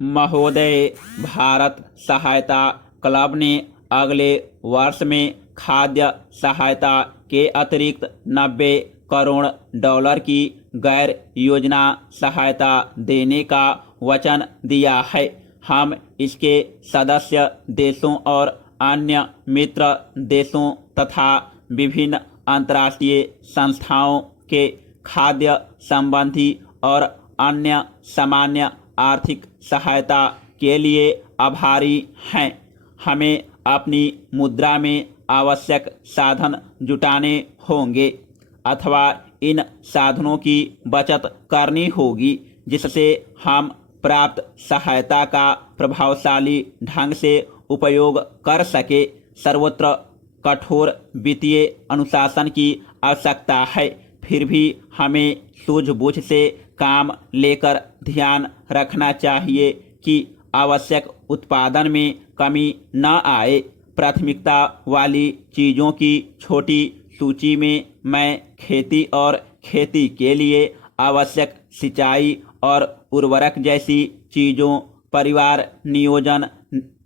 महोदय, भारत सहायता क्लब ने अगले वर्ष में खाद्य सहायता के अतिरिक्त 90 करोड़ डॉलर की गैर योजना सहायता देने का वचन दिया है। हम इसके सदस्य देशों और अन्य मित्र देशों तथा विभिन्न अंतर्राष्ट्रीय संस्थाओं के खाद्य संबंधी और अन्य सामान्य आर्थिक सहायता के लिए आभारी हैं। हमें अपनी मुद्रा में आवश्यक साधन जुटाने होंगे अथवा इन साधनों की बचत करनी होगी, जिससे हम प्राप्त सहायता का प्रभावशाली ढंग से उपयोग कर सके। सर्वत्र कठोर वित्तीय अनुशासन की आवश्यकता है, फिर भी हमें सूझबूझ से काम लेकर ध्यान रखना चाहिए कि आवश्यक उत्पादन में कमी न आए। प्राथमिकता वाली चीज़ों की छोटी सूची में मैं खेती और खेती के लिए आवश्यक सिंचाई और उर्वरक जैसी चीज़ों, परिवार नियोजन,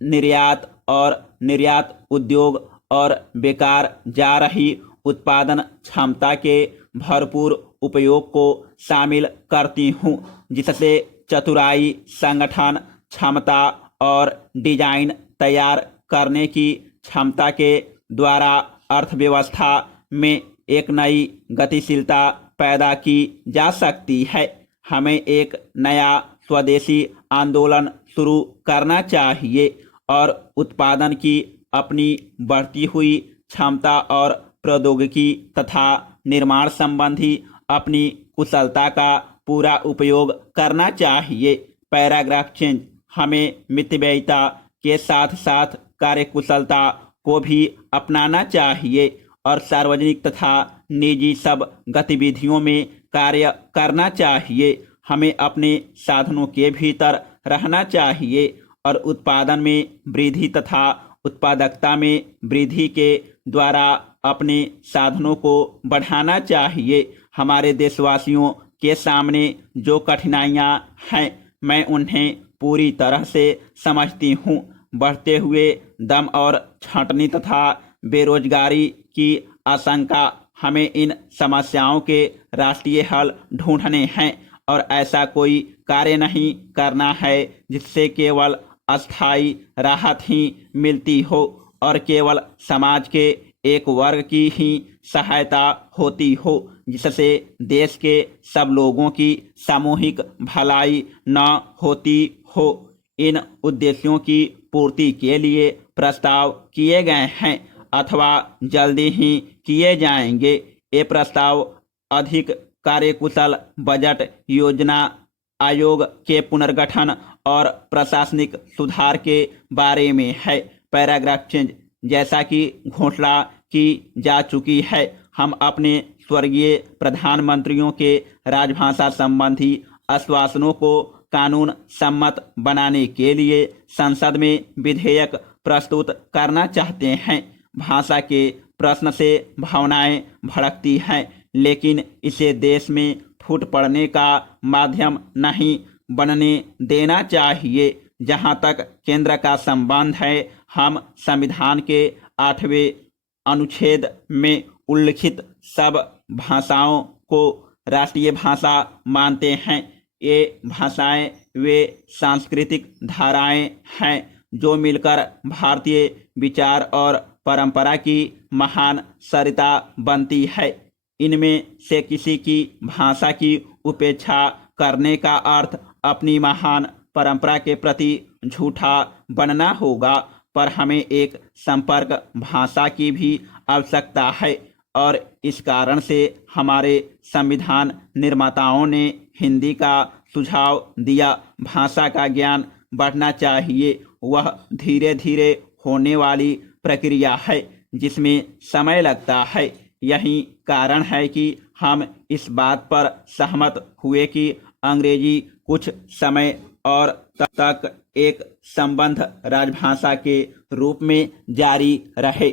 निर्यात और निर्यात उद्योग और बेकार जा रही उत्पादन क्षमता के भरपूर उपयोग को शामिल करती हूँ, जिससे चतुराई, संगठन क्षमता और डिजाइन तैयार करने की क्षमता के द्वारा अर्थव्यवस्था में एक नई गतिशीलता पैदा की जा सकती है। हमें एक नया स्वदेशी आंदोलन शुरू करना चाहिए और उत्पादन की अपनी बढ़ती हुई क्षमता और प्रौद्योगिकी तथा निर्माण संबंधी अपनी कुशलता का पूरा उपयोग करना चाहिए। Paragraph change. हमें मितव्ययिता के साथ साथ कार्यकुशलता को भी अपनाना चाहिए और सार्वजनिक तथा निजी सब गतिविधियों में कार्य करना चाहिए। हमें अपने साधनों के भीतर रहना चाहिए और उत्पादन में वृद्धि तथा उत्पादकता में वृद्धि के द्वारा अपने साधनों को बढ़ाना चाहिए। हमारे देशवासियों के सामने जो कठिनाइयां हैं, मैं उन्हें पूरी तरह से समझती हूँ। बढ़ते हुए दम और छंटनी तथा बेरोजगारी की आशंका। हमें इन समस्याओं के राष्ट्रीय हल ढूंढने हैं और ऐसा कोई कार्य नहीं करना है जिससे केवल अस्थायी राहत ही मिलती हो और केवल समाज के एक वर्ग की ही सहायता होती हो, जिससे देश के सब लोगों की सामूहिक भलाई न होती हो। इन उद्देश्यों की पूर्ति के लिए प्रस्ताव किए गए हैं अथवा जल्दी ही किए जाएंगे। ये प्रस्ताव अधिक कार्यकुशल बजट योजना, आयोग के पुनर्गठन और प्रशासनिक सुधार के बारे में है। Paragraph change. जैसा कि घोषणा की जा चुकी है, हम अपने स्वर्गीय प्रधानमंत्रियों के राजभाषा संबंधी आश्वासनों को कानून सम्मत बनाने के लिए संसद में विधेयक प्रस्तुत करना चाहते हैं। भाषा के प्रश्न से भावनाएं भड़कती हैं, लेकिन इसे देश में फूट पड़ने का माध्यम नहीं बनने देना चाहिए। जहां तक केंद्र का संबंध है, हम संविधान के 8वें अनुच्छेद में उल्लिखित सब भाषाओं को राष्ट्रीय भाषा मानते हैं। ये भाषाएं वे सांस्कृतिक धाराएं हैं जो मिलकर भारतीय विचार और परंपरा की महान सरिता बनती है। इनमें से किसी की भाषा की उपेक्षा करने का अर्थ अपनी महान परंपरा के प्रति झूठा बनना होगा। पर हमें एक संपर्क भाषा की भी आवश्यकता है और इस कारण से हमारे संविधान निर्माताओं ने हिंदी का सुझाव दिया। भाषा का ज्ञान बढ़ना चाहिए। वह धीरे धीरे होने वाली प्रक्रिया है जिसमें समय लगता है। यही कारण है कि हम इस बात पर सहमत हुए कि अंग्रेजी कुछ समय और तक एक संबद्ध राजभाषा के रूप में जारी रहे।